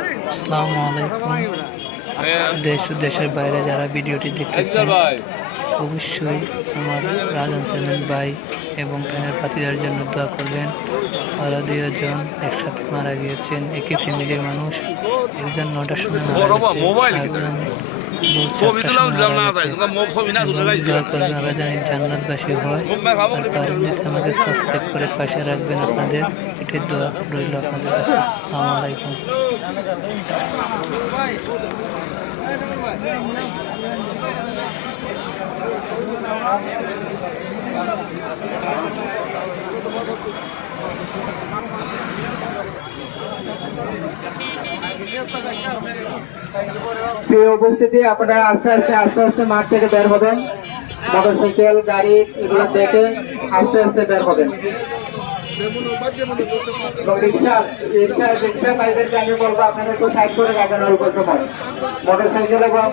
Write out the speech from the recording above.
আসসালামু আলাইকুম। দেশ ও দেশের বাইরে যারা ভিডিওটি দেখতেছেন অবশ্যই আমার রাজন সেলিম ভাই এবং তাদের পাতিদার জন্য দোয়া করবেন। ওরা দুজন একসাথে মারা গিয়েছেন, একই ফ্যামিলির মানুষ। একজন 9টার সময় মারা গেছে, একজন ভোর 4টার সময় মারা গেছে। দোয়া করবেন ওরা যেন জান্নাতবাসী হয়। আর তার নিতে আমাকে সাবস্ক্রাইব করে পাশে রাখবেন আপনাদের। এটি দোয়া রইল আপনাদের কাছে। আসসালামু আলাইকুম। প্রিয় উপস্থিতি, আপনারা আস্তে আস্তে মাঠ থেকে বের হবেন। মোটরসাইকেল গাড়ি এগুলো দেখে আস্তে আস্তে বের হবেন। রিক্সা ভাইদেরকে আমি বলবো আপনারা একটু সাইড করে রাখেন অল্প সময়। মোটরসাইকেল এবং